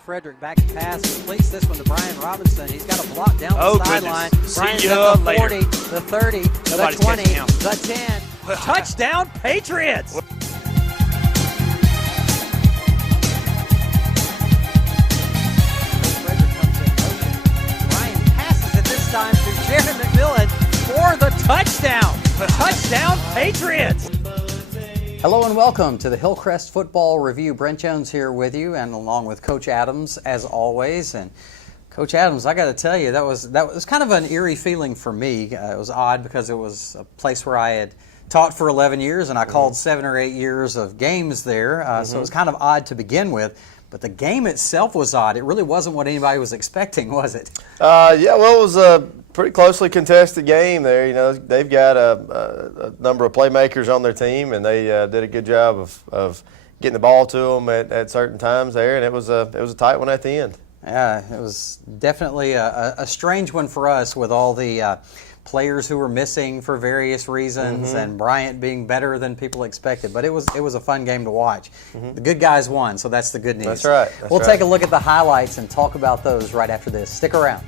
Frederick back to pass, completes this one to Brian Robinson. He's got a block down the sideline. Brian's at the 40, the 30, the 20, the 10. Touchdown, Patriots! Frederick comes in motion. Brian passes it this time to Jared McMillan for the touchdown. Touchdown, Patriots! Hello and welcome to the Hillcrest Football Review. Brent Jones here with you, and along with Coach Adams as always. And Coach Adams, I got to tell you, that was kind of an eerie feeling for me. It was odd because it was a place where I had taught for 11 years, and I called 7 or 8 years of games there. So it was kind of odd to begin with. But the game itself was odd. It really wasn't what anybody was expecting, was it? Yeah, well, it was a pretty closely contested game there. You know, they've got a number of playmakers on their team, and they did a good job of getting the ball to them at certain times there, and it was a tight one at the end. Yeah, it was definitely a strange one for us with all the players who were missing for various reasons, and Bryant being better than people expected. But it was a fun game to watch. The good guys won, so that's the good news. That's right. We'll take a look at the highlights and talk about those right after this. Stick around.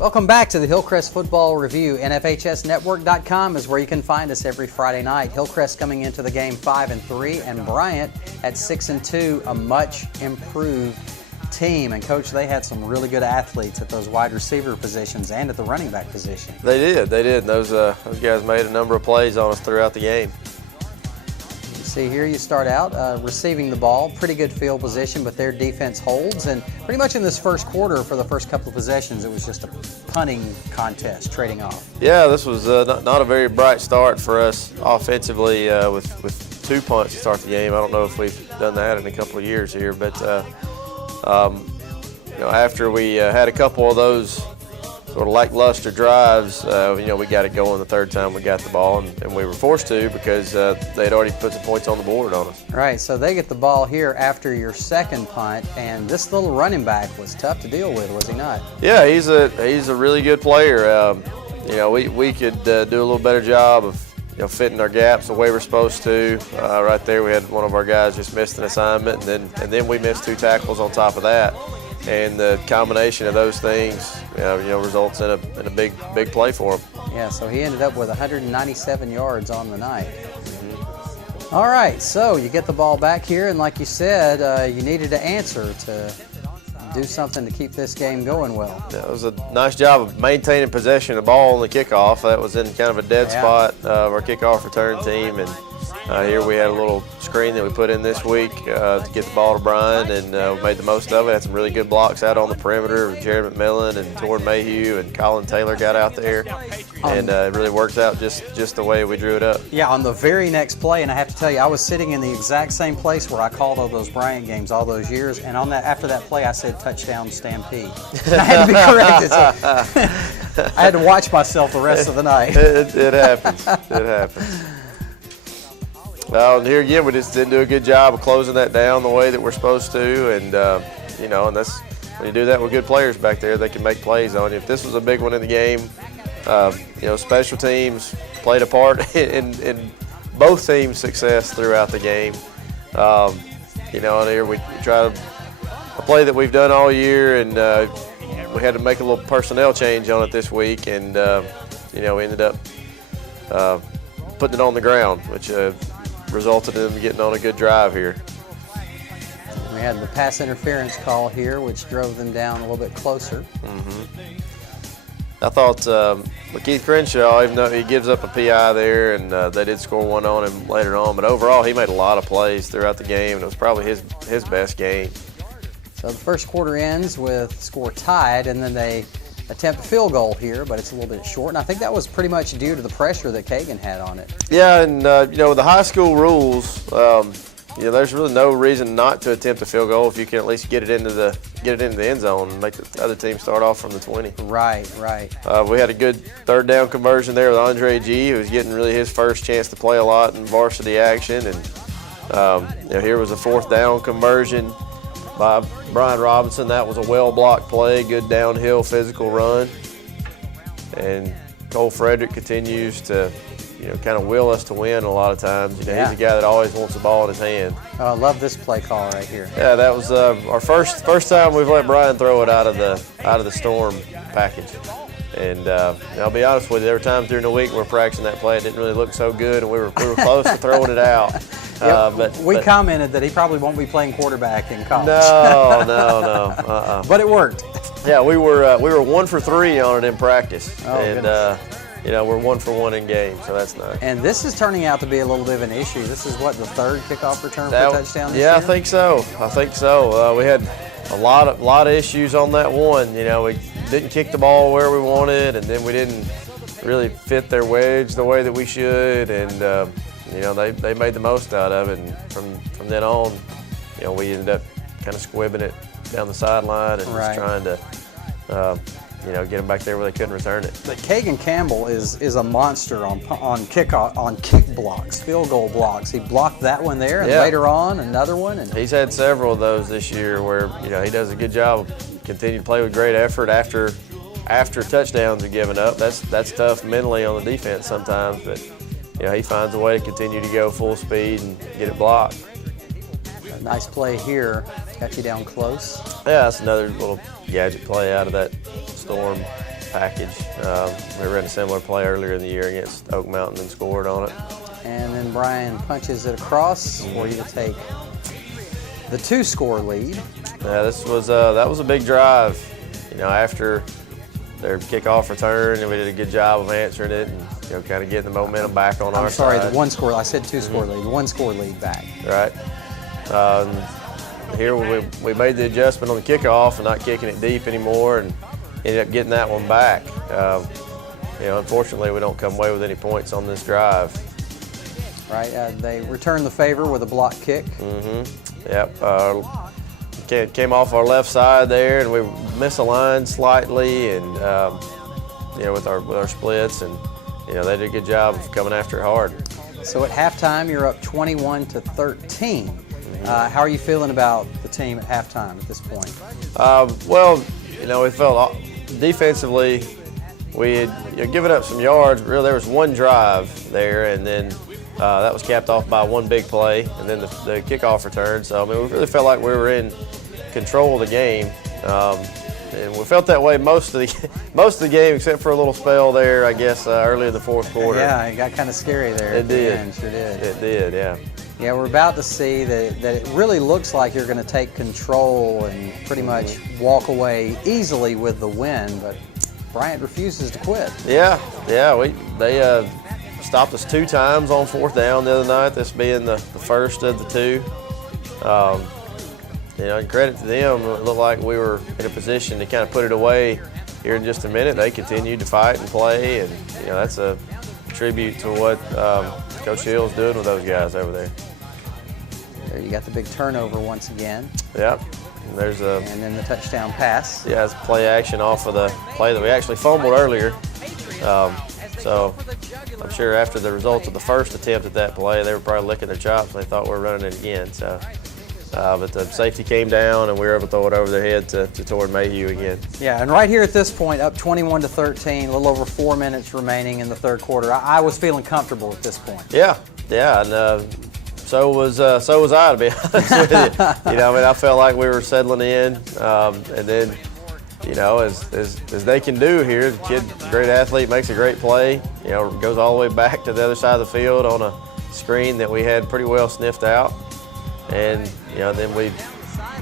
Welcome back to the Hillcrest Football Review. NFHSnetwork.com is where you can find us every Friday night. Hillcrest coming into the game 5-3, and Bryant at 6-2, a much improved team. And Coach, they had some really good athletes at those wide receiver positions and at the running back position. They did. And those guys made a number of plays on us throughout the game. See here, you start out receiving the ball, pretty good field position, but their defense holds. And pretty much in this first quarter, for the first couple of possessions, it was just a punting contest, trading off. Yeah, this was not a very bright start for us offensively with 2 punts to start the game. I don't know if we've done that in a couple of years here, but after we had a couple of those sort of lackluster drives, we got it going the third time we got the ball, and we were forced to because they'd already put some points on the board on us. Right, so they get the ball here after your second punt, and this little running back was tough to deal with, was he not? Yeah, he's a really good player. We could do a little better job of fitting our gaps the way we're supposed to. Right there, we had one of our guys just missed an assignment, and then we missed 2 tackles on top of that. And the combination of those things, results in a big play for him. Yeah, so he ended up with 197 yards on the night. All right, so you get the ball back here, and like you said, you needed to answer to do something to keep this game going well. Yeah, it was a nice job of maintaining possession of the ball on the kickoff. That was in kind of a dead spot of our kickoff return team, and here we had a little screen that we put in this week to get the ball to Bryant, and we made the most of it. Had some really good blocks out on the perimeter with Jared McMillan and Torrin Mayhew, and Colin Taylor got out there, and it really worked out just the way we drew it up. Yeah, on the very next play, and I have to tell you, I was sitting in the exact same place where I called all those Bryant games all those years, and after that play I said touchdown Stampede. I had to be corrected. So I had to watch myself the rest of the night. It happens. It happens. And here again, we just didn't do a good job of closing that down the way that we're supposed to, and and that's when you do that with good players back there, they can make plays on you. If this was a big one in the game, special teams played a part in both teams' success throughout the game. And here we try a play that we've done all year, and we had to make a little personnel change on it this week, and we ended up putting it on the ground, which resulted in them getting on a good drive here. We had the pass interference call here, which drove them down a little bit closer. I thought Keith Crenshaw, even though he gives up a PI there, and they did score one on him later on, but overall he made a lot of plays throughout the game, and it was probably his best game. So the first quarter ends with score tied, and then they attempt a field goal here, but it's a little bit short. And I think that was pretty much due to the pressure that Kagan had on it. Yeah, and with the high school rules, there's really no reason not to attempt a field goal if you can at least get it into the end zone and make the other team start off from the 20. Right. We had a good third down conversion there with Andre G, who was getting really his first chance to play a lot in varsity action, and here was a fourth down conversion by Brian Robinson. That was a well-blocked play, good downhill physical run. And Cole Frederick continues to, kind of will us to win a lot of times. He's a guy that always wants the ball in his hand. I love this play call right here. Yeah, that was our first time we've let Brian throw it out of the storm package. And I'll be honest with you, there were times during the week we're practicing that play, it didn't really look so good, and we were close to throwing it out. We commented that he probably won't be playing quarterback in college. No. But it worked. Yeah, we were 1 for 3 on it in practice, and we're 1 for 1 in game, so that's nice. And this is turning out to be a little bit of an issue. This is what, the third kickoff return for a touchdown this year? I think so. We had a lot of issues on that one. We didn't kick the ball where we wanted, and then we didn't really fit their wedge the way that we should, and they made the most out of it. And from then on, we ended up kind of squibbing it down the sideline and just trying to get them back there where they couldn't return it. But Kagan Campbell is a monster on kickoff, on kick blocks, field goal blocks. He blocked that one there, and later on another one. And he's had several of those this year where he does a good job of continuing to play with great effort after touchdowns are given up. That's tough mentally on the defense sometimes, but he finds a way to continue to go full speed and get it blocked. A nice play here, got you down close. Yeah, that's another little gadget play out of that storm package. We ran a similar play earlier in the year against Oak Mountain and scored on it. And then Brian punches it across for you to take the 2-score lead. Yeah, that was a big drive. After their kickoff return, and we did a good job of answering it and kind of getting the momentum back on our side. I'm sorry, the 1-score. I said 2-score lead. 1-score lead back. Right. Here we made the adjustment on the kickoff and not kicking it deep anymore, and ended up getting that one back. Unfortunately, we don't come away with any points on this drive. Right. They returned the favor with a block kick. Yep. Came off our left side there, and we misaligned slightly, and with our splits, and they did a good job of coming after it hard. So at halftime, you're up 21-13. How are you feeling about the team at halftime at this point? We felt defensively we had given up some yards. Really, there was one drive there, and then that was capped off by one big play, and then the kickoff return. So we really felt like we were in control of the game, and we felt that way most of the game, except for a little spell there, I guess, early in the fourth quarter. Yeah, it got kind of scary there. It did. End, sure did. It did, yeah. Yeah, we're about to see that it really looks like you're going to take control and pretty much walk away easily with the win, but Bryant refuses to quit. Yeah, they stopped us 2 times on 4th down the other night, this being the first of the 2. And credit to them, it looked like we were in a position to kind of put it away here in just a minute. They continued to fight and play, and that's a tribute to what Coach Hill's doing with those guys over there. There you got the big turnover once again. Yep. And then the touchdown pass. Yeah, it's play action off of the play that we actually fumbled earlier. So I'm sure after the result of the first attempt at that play, they were probably licking their chops and they thought we were running it again. So, but the safety came down and we were able to throw it over their head to Torrin Mayhew again. Yeah, and right here at this point, up 21-13, a little over 4 minutes remaining in the third quarter. I was feeling comfortable at this point. Yeah, and so was I, to be honest with you. I felt like we were settling in, and then, as they can do here, the kid, great athlete, makes a great play. Goes all the way back to the other side of the field on a screen that we had pretty well sniffed out, and then we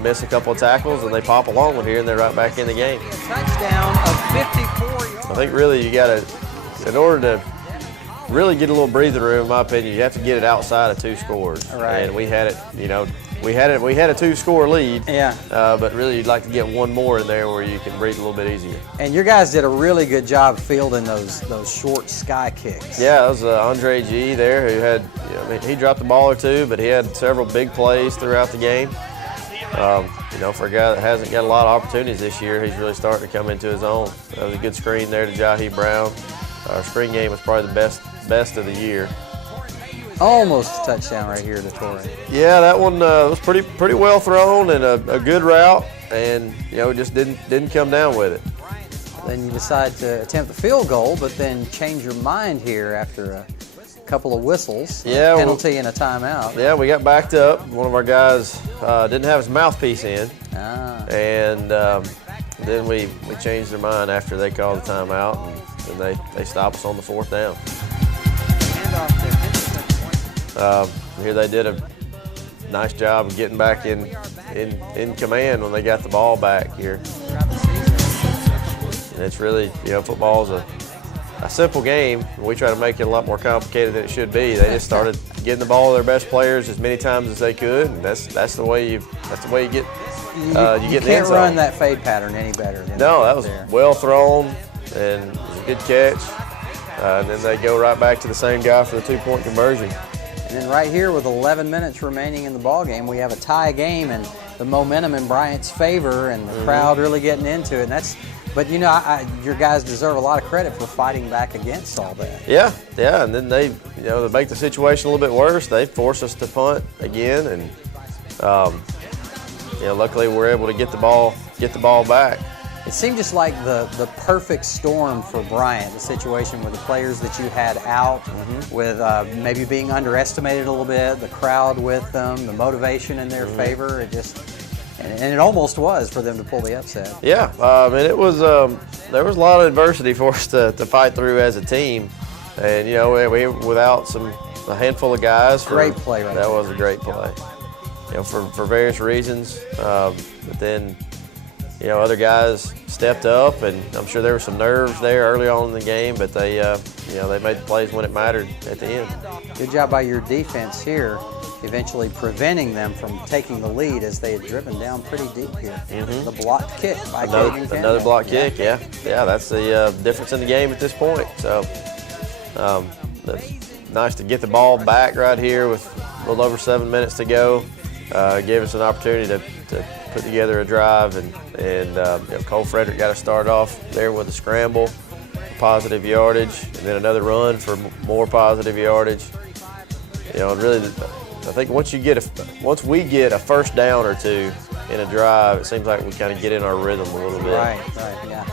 miss a couple of tackles and they pop a long one here and they're right back in the game. Touchdown of 54 yards. I think really you got to, in order to really get a little breathing room, in my opinion, you have to get it outside of 2 scores. Right. And we had it, we had a 2-score lead. Yeah. But really, you'd like to get one more in there where you can breathe a little bit easier. And your guys did a really good job fielding those short sky kicks. Yeah, that was Andre G there who had, he dropped the ball or two, but he had several big plays throughout the game. For a guy that hasn't got a lot of opportunities this year, he's really starting to come into his own. That was a good screen there to Jahi Brown. Our screen game was probably the best of the year. Almost a touchdown right here to Torrey. Yeah, that one was pretty well thrown and a good route, and just didn't come down with it. Then you decide to attempt the field goal, but then change your mind here after a couple of whistles, yeah, a penalty and a timeout. Yeah, we got backed up. One of our guys didn't have his mouthpiece in, and then we changed their mind after they called the timeout, and they stopped us on the 4th down. Here they did a nice job of getting back in command when they got the ball back here. And it's really, football's a simple game. We try to make it a lot more complicated than it should be. They just started getting the ball to their best players as many times as they could, and that's the way you get you get in the can't end zone. run that fade pattern any better than that was there. well thrown, and it was a good catch. And then they go right back to the same guy for the 2-point conversion. And then right here with 11 minutes remaining in the ball game, we have a tie game and the momentum in Bryant's favor and the crowd really getting into it. And but your guys deserve a lot of credit for fighting back against all that. Yeah, and then they, to make the situation a little bit worse, they force us to punt again, and luckily we're able to get the ball back. It seemed just like the perfect storm for Bryant, the situation with the players that you had out, with maybe being underestimated a little bit, the crowd with them, the motivation in their favor. And it almost was for them to pull the upset. Yeah, and it was there was a lot of adversity for us to fight through as a team, and we without a handful of guys. Great play right there. That was a great play. For various reasons, but then other guys stepped up, and I'm sure there were some nerves there early on in the game, but they made the plays when it mattered at the end. Good job by your defense here, eventually preventing them from taking the lead as they had driven down pretty deep here. The blocked kick by Caden Campbell. Another blocked kick, yeah. That's the difference in the game at this point. So nice to get the ball back right here with a little over 7 minutes to go. Gave us an opportunity to put together a drive, and Cole Frederick got us started off there with a scramble, positive yardage, and then another run for more positive yardage. Really, I think once we get a first down or two in a drive, it seems like we kind of get in our rhythm a little bit. Right, yeah.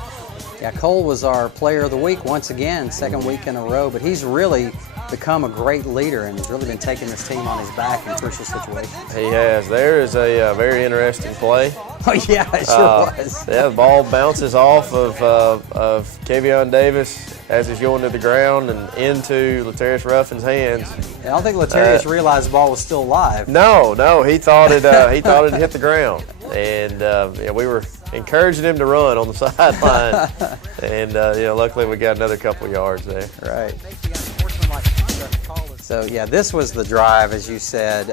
Yeah, Cole was our player of the week once again, second week in a row, but he's really become a great leader and has really been taking this team on his back in crucial situations. He has. There is a very interesting play. Oh, yeah, it sure was. The ball bounces off of Kavion Davis as he's going to the ground and into Latarius Ruffin's hands. I don't think Latarius realized the ball was still live. No, he thought it hit the ground, and we were encouraging him to run on the sideline, and luckily we got another couple yards there. Right. So yeah, this was the drive, as you said.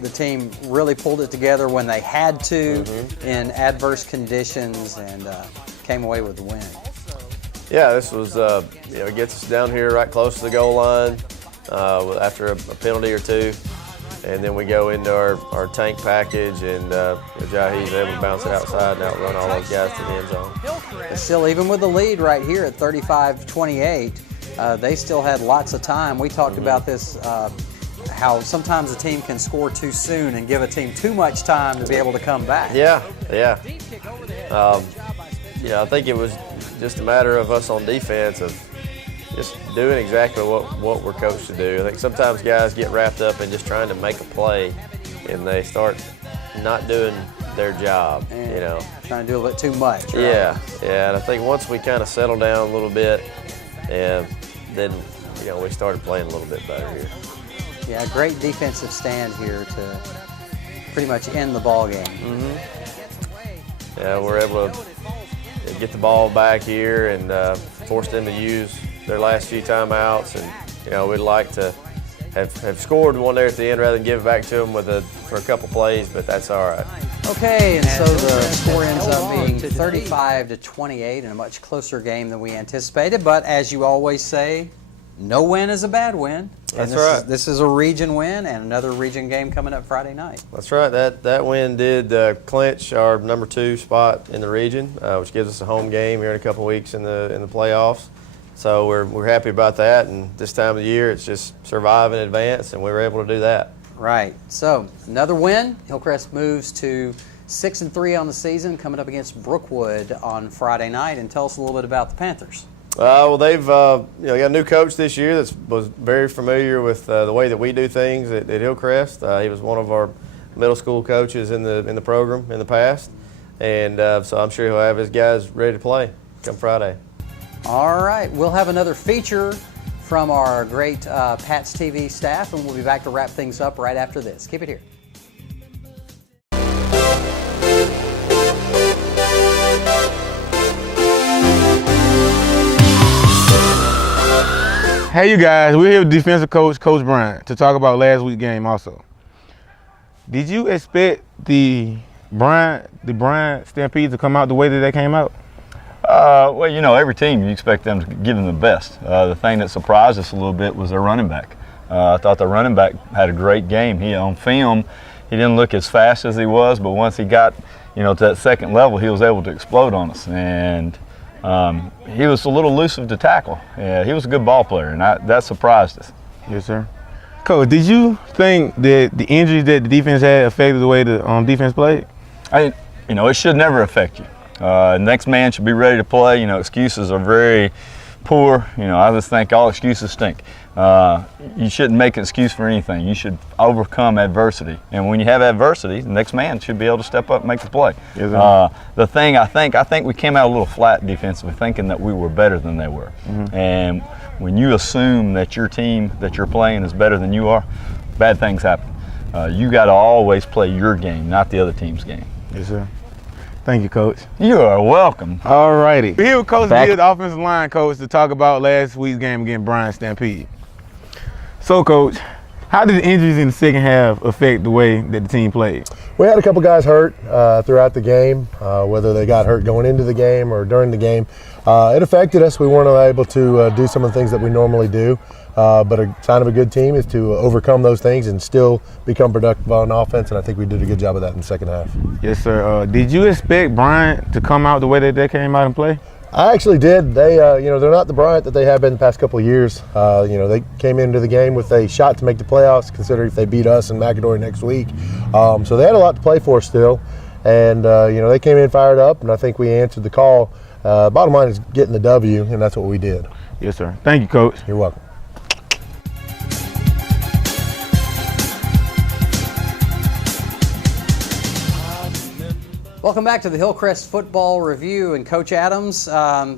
The team really pulled it together when they had to in adverse conditions, and came away with the win. Yeah, this was it gets us down here right close to the goal line after a penalty or two, and then we go into our tank package, and Jahi's able to bounce it outside and outrun all those guys to the end zone. But still, even with the lead right here at 35-28, they still had lots of time. We talked about this, how sometimes a team can score too soon and give a team too much time to be able to come back. Yeah. I think it was just a matter of us on defense of just doing exactly what we're coached to do. I think sometimes guys get wrapped up in just trying to make a play, and they start not doing their job, Trying to do a bit too much, right? Yeah, and I think once we kind of settled down a little bit, then we started playing a little bit better here. Yeah, great defensive stand here to pretty much end the ball game. Yeah, we're able to get the ball back here and force them to use their last few timeouts, and we'd like to have scored one there at the end rather than give it back to them for a couple plays, but that's all right. Okay, and so the score ends up being 35-28 in a much closer game than we anticipated. But as you always say, no win is a bad win. That's right. This is a region win and another region game coming up Friday night. That's right. That win did clinch our number 2 spot in the region, which gives us a home game here in a couple weeks in the playoffs. So we're happy about that. And this time of the year, it's just survive and advance, and we were able to do that. Right. So another win. Hillcrest moves to 6-3 on the season, coming up against Brookwood on Friday night. And tell us a little bit about the Panthers. Well, they've got a new coach this year that was very familiar with the way that we do things at Hillcrest. He was one of our middle school coaches in the program in the past, and so I'm sure he'll have his guys ready to play come Friday. All right, we'll have another feature from our great Pats TV staff, and we'll be back to wrap things up right after this. Keep it here. Hey you guys, we're here with defensive coach, Coach Bryant, to talk about last week's game also. Did you expect the Bryant Stampede to come out the way that they came out? Well, every team, you expect them to give them the best. The thing that surprised us a little bit was their running back. I thought the running back had a great game. On film, he didn't look as fast as he was, but once he got, to that second level, he was able to explode on us. And he was a little elusive to tackle. Yeah, he was a good ball player, and that surprised us. Yes, sir. Coach, did you think that the injuries that the defense had affected the way the defense played? It should never affect you. Next man should be ready to play. Excuses are very poor. I just think all excuses stink. You shouldn't make an excuse for anything. You should overcome adversity. And when you have adversity, the next man should be able to step up and make the play. Yes, the thing I think we came out a little flat defensively, thinking that we were better than they were. Mm-hmm. And when you assume that your team that you're playing is better than you are, bad things happen. You got to always play your game, not the other team's game. Yes, sir. Thank you, Coach. You are welcome. All righty. We're here with Coach Bill, the offensive line coach, to talk about last week's game against Bryant Stampede. So, Coach, how did the injuries in the second half affect the way that the team played? We had a couple guys hurt throughout the game, whether they got hurt going into the game or during the game. It affected us. We weren't able to do some of the things that we normally do. But a sign of a good team is to overcome those things and still become productive on offense, and I think we did a good job of that in the second half. Yes, sir. Did you expect Bryant to come out the way that they came out and play? I actually did. They, they're not the Bryant that they have been the past couple of years. They came into the game with a shot to make the playoffs, considering if they beat us and McAdory next week. So they had a lot to play for still, and they came in fired up, and I think we answered the call. Bottom line is getting the W, and that's what we did. Yes, sir. Thank you, Coach. You're welcome. Welcome back to the Hillcrest Football Review, and Coach Adams,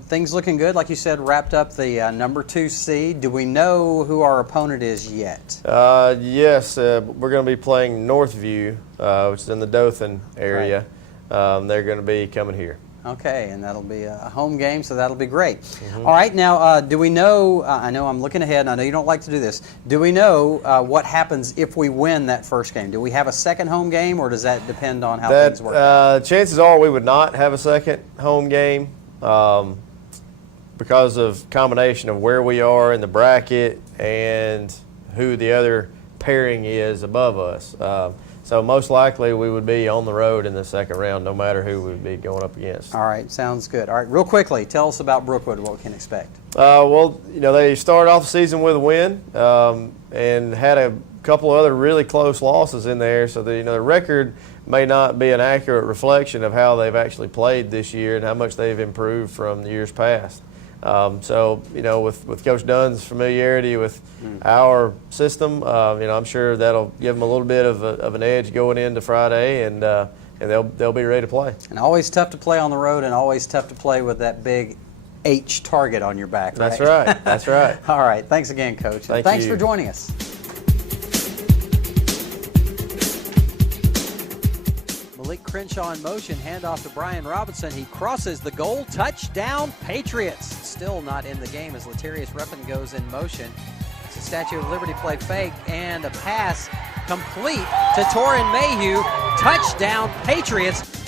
things looking good. Like you said, wrapped up the number 2 seed. Do we know who our opponent is yet? Yes, we're going to be playing Northview, which is in the Dothan area. Right. They're going to be coming here. Okay, and that'll be a home game, so that'll be great. Mm-hmm. All right, now, do we know, I know I'm looking ahead, and I know you don't like to do this, do we know what happens if we win that first game? Do we have a second home game, or does that depend on how things work out? Chances are we would not have a second home game because of combination of where we are in the bracket and who the other pairing is above us. So most likely we would be on the road in the second round, no matter who we would be going up against. All right, sounds good. All right, real quickly, tell us about Brookwood, what we can expect. Well, they started off the season with a win and had a couple of other really close losses in there. So the record may not be an accurate reflection of how they've actually played this year and how much they've improved from the years past. So, with Coach Dunn's familiarity with our system, I'm sure that'll give them a little bit of an edge going into Friday, and they'll be ready to play. And always tough to play on the road, and always tough to play with that big H target on your back. That's right. That's right. All right. Thanks again, Coach. Thanks for joining us. Crenshaw in motion, handoff to Brian Robinson. He crosses the goal, touchdown, Patriots. Still not in the game as Latarius Reppin goes in motion. watch the Statue of Liberty play fake, and a pass complete to Torrin Mayhew. Touchdown, Patriots.